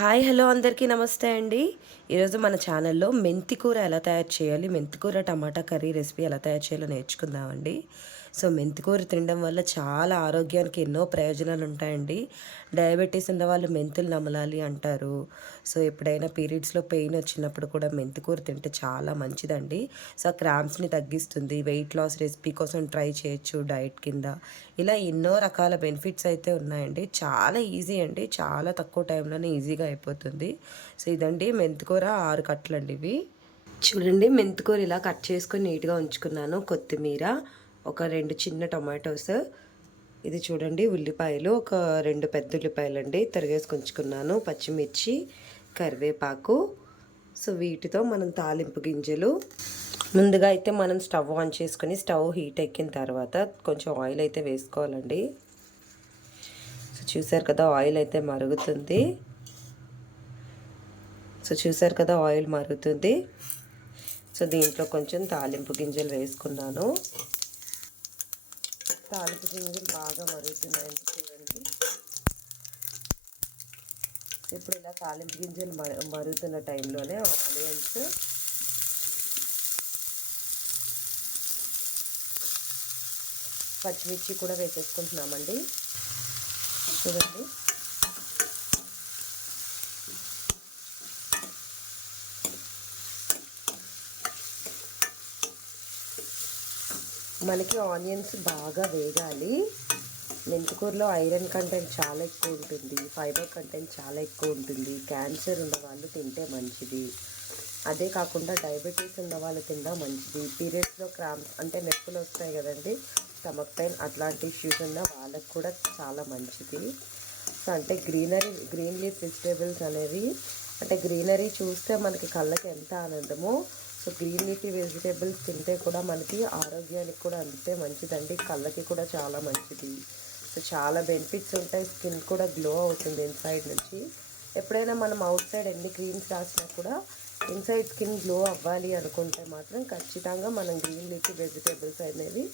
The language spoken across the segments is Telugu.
హాయ్ హలో అందరికీ నమస్తే అండి. ఈరోజు మన ఛానల్లో మెంతి కూర ఎలా తయారు చేయాలి మెంతి కూర టమాటా కర్రీ రెసిపీ ఎలా తయారు చేయాలో నేర్చుకుందామండి. సో మెంతికూర తినడం వల్ల చాలా ఆరోగ్యానికి ఎన్నో ప్రయోజనాలు ఉంటాయండి డయాబెటీస్ ఉన్న వాళ్ళు మెంతులు నమలాలి అంటారు. సో ఎప్పుడైనా పీరియడ్స్లో పెయిన్ వచ్చినప్పుడు కూడా మెంతికూర తింటే చాలా మంచిదండి. సో క్రామ్స్ని తగ్గిస్తుంది. వెయిట్ లాస్ రెసిపీ కోసం ట్రై చేయొచ్చు డైట్ కింద. ఇలా ఎన్నో రకాల బెనిఫిట్స్ అయితే ఉన్నాయండి. చాలా ఈజీ అండి. చాలా తక్కువ టైంలోనే ఈజీగా అయిపోతుంది. సో ఇదండి మెంతికూర ఆరు కట్టలండి ఇవి. చూడండి మెంతికూర ఇలా కట్ చేసుకొని నీట్గా ఉంచుకున్నాను. కొత్తిమీర ఒక రెండు చిన్న టొమాటోస్. ఇది చూడండి ఉల్లిపాయలు ఒక రెండు పెద్ద ఉల్లిపాయలు అండి తరిగేసి ఉంచుకున్నాను పచ్చిమిర్చి కరివేపాకు. సో వీటితో మనం తాలింపు గింజలు. ముందుగా అయితే మనం స్టవ్ ఆన్ చేసుకొని స్టవ్ హీట్ ఎక్కిన తర్వాత కొంచెం ఆయిల్ అయితే వేసుకోవాలండి. సో చూసారు కదా ఆయిల్ అయితే మరుగుతుంది. సో చూసారు కదా ఆయిల్ మరుగుతుంది. సో దీంట్లో కొంచెం తాలింపు గింజలు వేసుకున్నాను. తాలింపు గింజలు బాగా మరుగుతున్నాయండి చూడండి. ఇప్పుడు ఇలా తాలింపు గింజలు మరుగుతున్న టైంలోనే ఆనియన్స్ పచ్చిమిర్చి కూడా వేసేసుకుంటున్నామండి. చూడండి. మనకి ఆనియన్స్ బాగా వేగాలి. మెంతికూరలో ఐరన్ కంటెంట్ చాలా ఎక్కువ ఉంటుంది. ఫైబర్ కంటెంట్ చాలా ఎక్కువ ఉంటుంది. క్యాన్సర్ ఉన్న వాళ్ళు తింటే మంచిది. అదే కాకుండా డయాబెటీస్ ఉన్న వాళ్ళు తిన్నా మంచిది. పీరియడ్స్లో క్రామ్స్ అంటే నొప్పులు వస్తాయి కదండి. స్టమక్ పెయిన్ అట్లాంటి ఇష్యూస్ ఉన్న వాళ్ళకు కూడా చాలా మంచిది. సో అంటే గ్రీనరీ గ్రీన్ లీఫ్ వెజిటేబుల్స్ అనేవి అంటే గ్రీనరీ చూస్తే మనకి కళ్ళకి ఎంత ఆనందమో సో గ్రీన్ లీఫీ వెజిటేబుల్స్ తింటే కూడా మనకి ఆరోగ్యానికి కూడా అంతే మంచిదండి. కళ్ళకి కూడా చాలా మంచిది. సో చాలా బెనిఫిట్స్ ఉంటాయి. స్కిన్ కూడా గ్లో అవుతుంది ఇన్సైడ్ నుంచి. ఎప్పుడైనా మనం అవుట్ సైడ్ ఎన్ని క్రీమ్స్ రాసినా కూడా ఇన్సైడ్ స్కిన్ గ్లో అవ్వాలి అనుకుంటే మాత్రం ఖచ్చితంగా మనం గ్రీన్ లీఫీ వెజిటేబుల్స్ అనేవి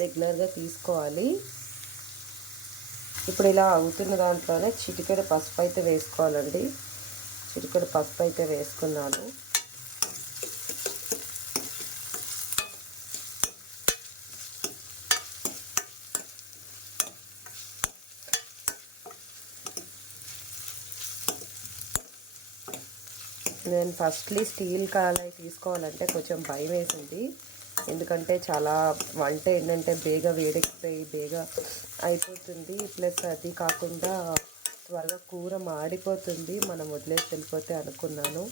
రెగ్యులర్గా తీసుకోవాలి. ఇప్పుడు ఇలా అవుతున్న దాంట్లోనే చిటికెడు పసుపు అయితే వేసుకోవాలండి. చిటికెడు పసుపు అయితే వేసుకున్నాను. నేను ఫస్ట్లీ స్టీల్ కళాయి తీసుకోవాలంటే కొంచెం భయం వేసింది. ఎందుకంటే చాలా వంట ఏంటంటే బేగ వేడెక్కిపోయి బేగా అయిపోతుంది. ప్లస్ అది కాకుండా త్వరగా కూర మాడిపోతుంది. మనం వదిలేసి వెళ్ళిపోతే అనుకున్నాను.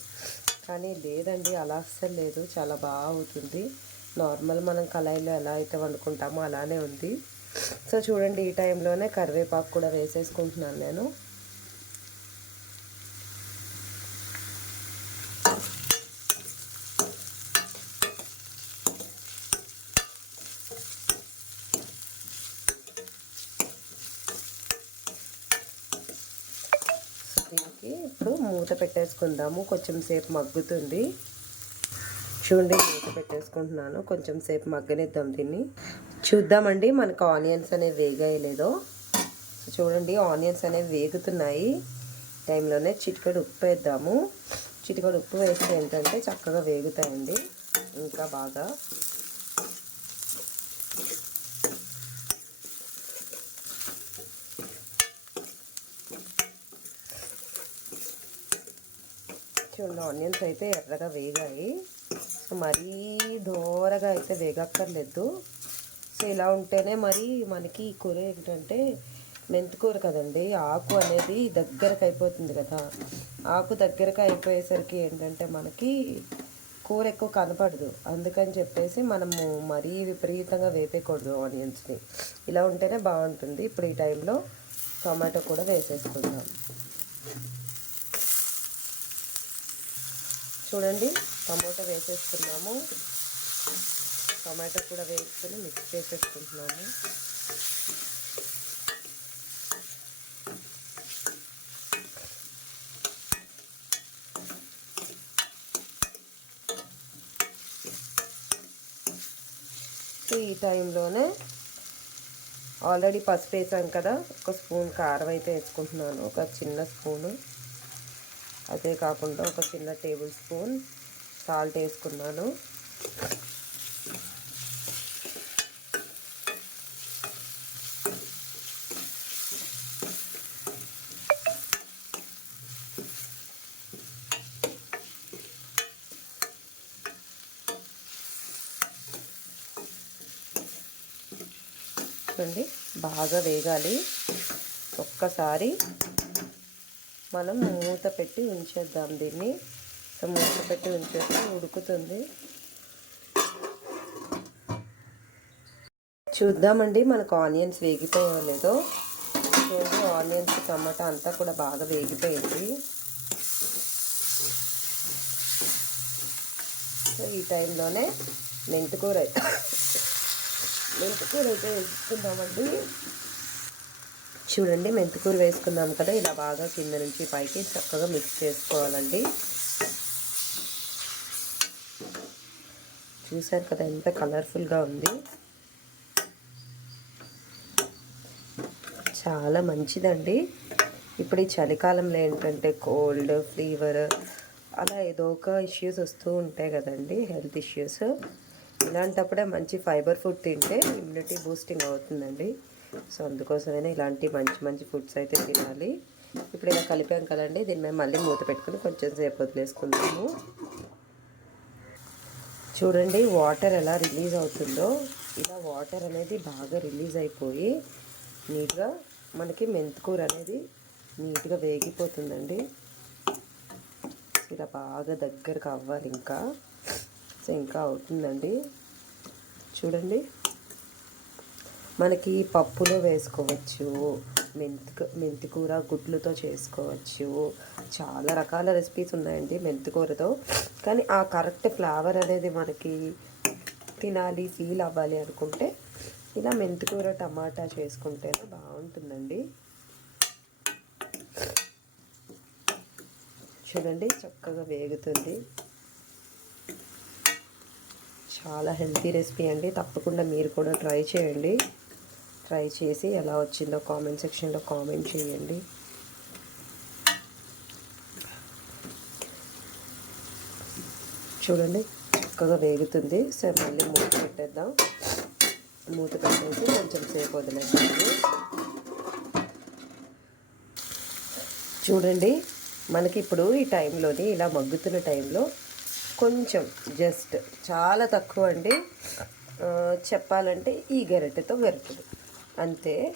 కానీ లేదండి అలా అస్సలు లేదు. చాలా బాగా అవుతుంది. నార్మల్ మనం కళాయిలో ఎలా అయితే వండుకుంటామో అలానే ఉంది. సో చూడండి ఈ టైంలోనే కరివేపాకు కూడా వేసేసుకుంటున్నాను నేను. ఇప్పుడు మూత పెట్టేసుకుందాము. కొంచెం సేపు మగ్గుతుంది. చూడండి మూత పెట్టేసుకుంటున్నాను. కొంచెం సేపు మగ్గనిద్దాం దీన్ని. చూద్దామండి మనకు ఆనియన్స్ అనేవి వేగాయలేదో చూడండి ఆనియన్స్ అనేవి వేగుతున్నాయి. టైంలోనే చిటికడు ఉప్పు వేద్దాము. చిటికడు ఉప్పు వేస్తే ఏంటంటే చక్కగా వేగుతాయండి. ఇంకా బాగా చూడండి ఆనియన్స్ అయితే ఎర్రగా వేగాయి. మరీ దూరగా అయితే వేగక్కర్లేదు. సో ఇలా ఉంటేనే మరి మనకి కూర ఏంటంటే మెంతికూర కదండి ఆకు అనేది దగ్గరకు అయిపోతుంది కదా. ఆకు దగ్గరకు అయిపోయేసరికి ఏంటంటే మనకి కూర ఎక్కువ కనపడదు. అందుకని చెప్పేసి మనము మరీ విపరీతంగా వేపేయకూడదు ఆనియన్స్ని. ఇలా ఉంటేనే బాగుంటుంది. ఇప్పుడు ఈ టైంలో టొమాటో కూడా వేసేసుకుందాం. చూడండి టమాటా వేసేసుకున్నాము. టమాటో కూడా వేసుకొని మిక్స్ చేసేసుకుంటున్నాము. ఈ టైంలోనే ఆల్రెడీ పసుపు వేసాం కదా ఒక స్పూన్ కారం అయితే వేసుకుంటున్నాను ఒక చిన్న స్పూను. అదే కాకుండా ఒక చిన్న టేబుల్ స్పూన్ సాల్ట్ వేసుకున్నాను. చూడండి బాగా వేగాలి. ఒక్కసారి మనం మూత పెట్టి ఉంచేద్దాం దీన్ని. సో మూత పెట్టి ఉంచేస్తే ఉడుకుతుంది. చూద్దామండి మనకు ఆనియన్స్ వేగిపోయో లేదో. చూడండి ఆనియన్స్ టమాటా అంతా కూడా బాగా వేగిపోయింది. సో ఈ టైంలోనే మెంతుకూర మెంతుకూర అయితే వేసుకుందామండి. చూడండి మెంతికూర వేసుకున్నాం కదా ఇలా బాగా కింద నుంచి పైకి చక్కగా మిక్స్ చేసుకోవాలండి. చూసారు కదా ఎంత కలర్ఫుల్గా ఉంది. చాలా మంచిదండి. ఇప్పుడు ఈ చలికాలంలో ఏంటంటే కోల్డ్ ఫీవర్ అలా ఏదో ఒక ఇష్యూస్ వస్తూ ఉంటాయి కదండి హెల్త్ ఇష్యూస్ ఇలాంటప్పుడే మంచి ఫైబర్ ఫుడ్ తింటే ఇమ్యూనిటీ బూస్టింగ్ అవుతుందండి. సో అందుకోసమైనా ఇలాంటి మంచి మంచి ఫుడ్స్ అయితే తినాలి. ఇప్పుడు ఇలా కలిపాం కదండి దీన్ని మేము మళ్ళీ మూత పెట్టుకుని కొంచెం సేపు వదిలేసుకుందాము. చూడండి వాటర్ ఎలా రిలీజ్ అవుతుందో. ఇలా వాటర్ అనేది బాగా రిలీజ్ అయిపోయి నీట్గా మనకి మెంతికూర అనేది నీట్గా వేగిపోతుందండి. ఇలా బాగా దగ్గరకు అవ్వాలి ఇంకా. సో ఇంకా అవుతుందండి. చూడండి. మనకి పప్పులో వేసుకోవచ్చు మెంతి మెంతికూర గుడ్లతో చేసుకోవచ్చు. చాలా రకాల రెసిపీస్ ఉన్నాయండి మెంతికూరతో. కానీ ఆ కరెక్ట్ ఫ్లేవర్ అనేది మనకి తినాలి ఫీల్ అవ్వాలి అనుకుంటే ఇలా మెంతికూర టమాటా చేసుకుంటేనే బాగుంటుందండి. చూడండి చక్కగా వేగుతుంది. చాలా హెల్తీ రెసిపీ అండి. తప్పకుండా మీరు కూడా ట్రై చేయండి. ట్రై చేసి ఎలా వచ్చిందో కామెంట్ సెక్షన్లో కామెంట్ చేయండి. చూడండి చక్కగా వేగుతుంది. సరే మళ్ళీ మూత పెట్టేద్దాం. మూత పెట్టేసి కొంచెం సేపు వదిలేద్దాము. చూడండి మనకి ఇప్పుడు ఈ టైంలోని ఇలా మగ్గుతున్న టైంలో కొంచెం జస్ట్ చాలా తక్కువ అండి. చెప్పాలంటే ఈ గరిటెతో గరిటెలు అంతే.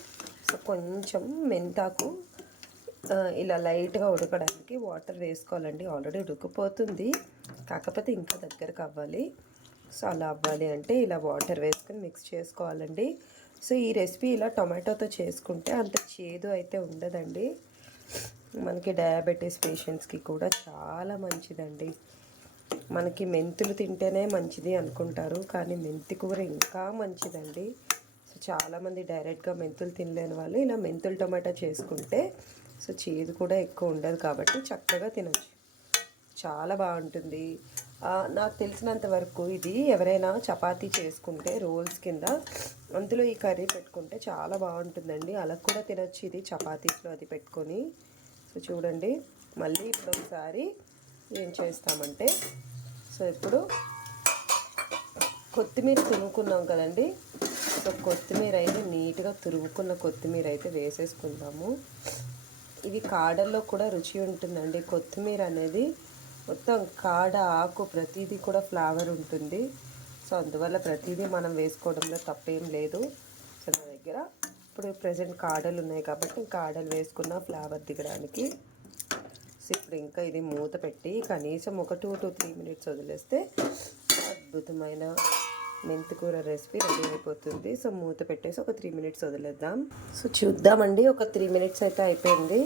సో కొంచెం మెంతాకు ఇలా లైట్గా ఉడకడానికి వాటర్ వేసుకోవాలండి. ఆల్రెడీ ఉడికిపోతుంది. కాకపోతే ఇంకా దగ్గరకు అవ్వాలి. సో అలా అవ్వాలి అంటే ఇలా వాటర్ వేసుకొని మిక్స్ చేసుకోవాలండి. సో ఈ రెసిపీ ఇలా టొమాటోతో చేసుకుంటే అంత చేదు అయితే ఉండదండి. మనకి డయాబెటీస్ పేషెంట్స్కి కూడా చాలా మంచిదండి. మనకి మెంతులు తింటేనే మంచిది అనుకుంటారు. కానీ మెంతి కూర ఇంకా మంచిదండి. చాలామంది డైరెక్ట్గా మెంతులు తినలేని వాళ్ళు ఇలా మెంతులు టమాటా చేసుకుంటే సో చేదు కూడా ఎక్కువ ఉండదు కాబట్టి చక్కగా తినచ్చు. చాలా బాగుంటుంది. నాకు తెలిసినంత వరకు ఇది ఎవరైనా చపాతీ చేసుకుంటే రోల్స్ కింద అందులో ఈ కర్రీ పెట్టుకుంటే చాలా బాగుంటుందండి. అలా కూడా తినచ్చు ఇది చపాతీస్లో అది పెట్టుకొని. సో చూడండి మళ్ళీ ఇప్పుడు ఒకసారి ఏం చేస్తామంటే సో ఇప్పుడు కొత్తిమీర తురుముకున్నాం కదండి. సో కొత్తిమీర అయితే నీట్గా తురుగుకున్న కొత్తిమీర అయితే వేసేసుకుందాము. ఇది కాడల్లో కూడా రుచి ఉంటుందండి. కొత్తిమీర అనేది మొత్తం కాడ ఆకు ప్రతిదీ కూడా ఫ్లేవర్ ఉంటుంది. సో అందువల్ల ప్రతిదీ మనం వేసుకోవడంలో తప్పేం లేదు. సో నా దగ్గర ఇప్పుడు ప్రజెంట్ కాడలు ఉన్నాయి కాబట్టి కాడలు వేసుకున్న ఫ్లేవర్ దిగడానికి. సో ఇప్పుడు ఇంకా ఇది మూత పెట్టి కనీసం ఒక టూ టు త్రీ మినిట్స్ వదిలేస్తే అద్భుతమైన మెంతికూర రెసిపీ రెడీ అయిపోతుంది. సో మూత పెట్టేసి ఒక త్రీ మినిట్స్ వదిలేద్దాం. సో చూద్దామండి. ఒక త్రీ మినిట్స్ అయితే అయిపోయింది.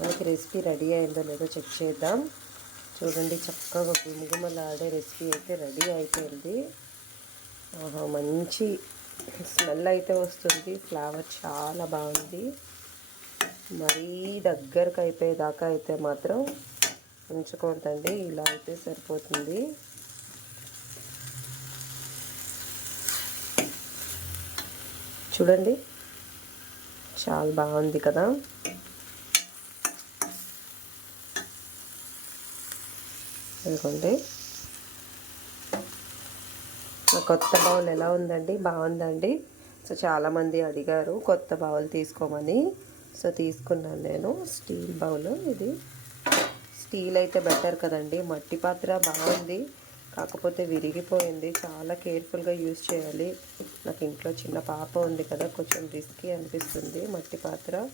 మనకి రెసిపీ రెడీ అయిందో లేదో చెక్ చేద్దాం. చూడండి చక్కగా గుమగుమలాడే రెసిపీ అయితే రెడీ అయిపోయింది. మంచి స్మెల్ అయితే వస్తుంది. ఫ్లేవర్ చాలా బాగుంది. మరీ దగ్గరకు అయిపోయేదాకా అయితే మాత్రం ఉంచుకోండి ఇలా అయితే సరిపోతుంది. చూడండి. చాలా బాగుంది కదా. ఇదిగోండి. నా కొత్త బౌల్ ఎలా ఉందండి? బాగుందండి. సో చాలామంది అడిగారు కొత్త బౌల్ తీసుకోమని. సో తీసుకున్నాను నేను. స్టీల్ బౌల్ ఇది. స్టీల్ అయితే బెటర్ కదండి. మట్టి పాత్ర బాగుంది. కాకపోతే విరిగిపోయింది. చాలా కేర్ఫుల్గా యూజ్ చేయాలి. నాకు ఇంట్లో చిన్న పాప ఉంది కదా కొంచెం రిస్కీ అనిపిస్తుంది మట్టి పాత్ర.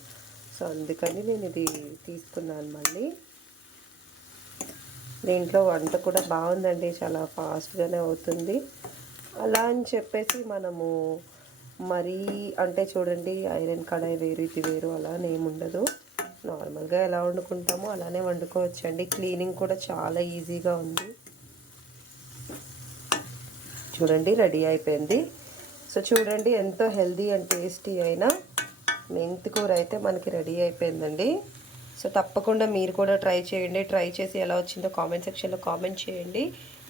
సో అందుకని నేను ఇది తీసుకున్నాను మళ్ళీ. దీంట్లో వంట కూడా బాగుందండి. చాలా ఫాస్ట్గానే అవుతుంది. అలా అని చెప్పేసి మనము మరీ అంటే చూడండి ఐరన్ కడాయి వేరు ఇది వేరు అలా ఉండదు. ఏముండదు నార్మల్గా ఎలా వండుకుంటామో అలానే వండుకోవచ్చండి. క్లీనింగ్ కూడా చాలా ఈజీగా ఉంది. చూడండి రెడీ అయిపోయింది. సో చూడండి ఎంతో హెల్దీ అండ్ టేస్టీ అయిన మెంతి కూర అయితే మనకి రెడీ అయిపోయిందండి. సో తప్పకుండా మీరు కూడా ట్రై చేయండి. ట్రై చేసి ఎలా వచ్చిందో కామెంట్ సెక్షన్లో కామెంట్ చేయండి.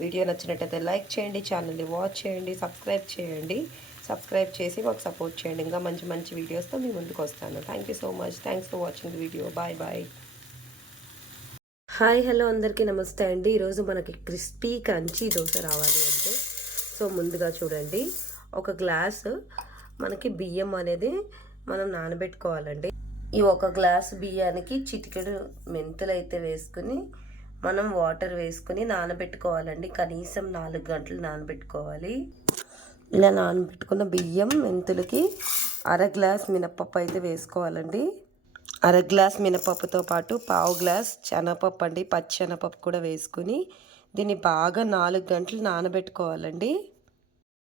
వీడియో నచ్చినట్టయితే లైక్ చేయండి ఛానల్ని వాచ్ చేయండి సబ్స్క్రైబ్ చేయండి. సబ్స్క్రైబ్ చేసి మాకు సపోర్ట్ చేయండి. ఇంకా మంచి మంచి వీడియోస్తో మీ ముందుకు వస్తాను. Thank you so much thanks for watching the video bye bye hi hello అందరికీ నమస్తే అండి. ఈరోజు మనకి క్రిస్పీ కంచి దోశ రావాలి అంటే సో ముందుగా చూడండి. ఒక గ్లాస్ మనకి బియ్యం అనేది మనం నానబెట్టుకోవాలండి. ఈ ఒక గ్లాస్ బియ్యానికి చిటికెడు మెంతులు అయితే వేసుకుని మనం వాటర్ వేసుకుని నానబెట్టుకోవాలండి. కనీసం నాలుగు గంటలు నానబెట్టుకోవాలి. ఇలా నానబెట్టుకున్న బియ్యం మెంతులకి అర గ్లాస్ మినపప్పు అయితే వేసుకోవాలండి. అర గ్లాస్ మినపప్పుతో పాటు పావు గ్లాస్ శనగపప్పు అండి. పచ్చి శనగపప్పు కూడా వేసుకుని దీన్ని బాగా నాలుగు గంటలు నానబెట్టుకోవాలండి.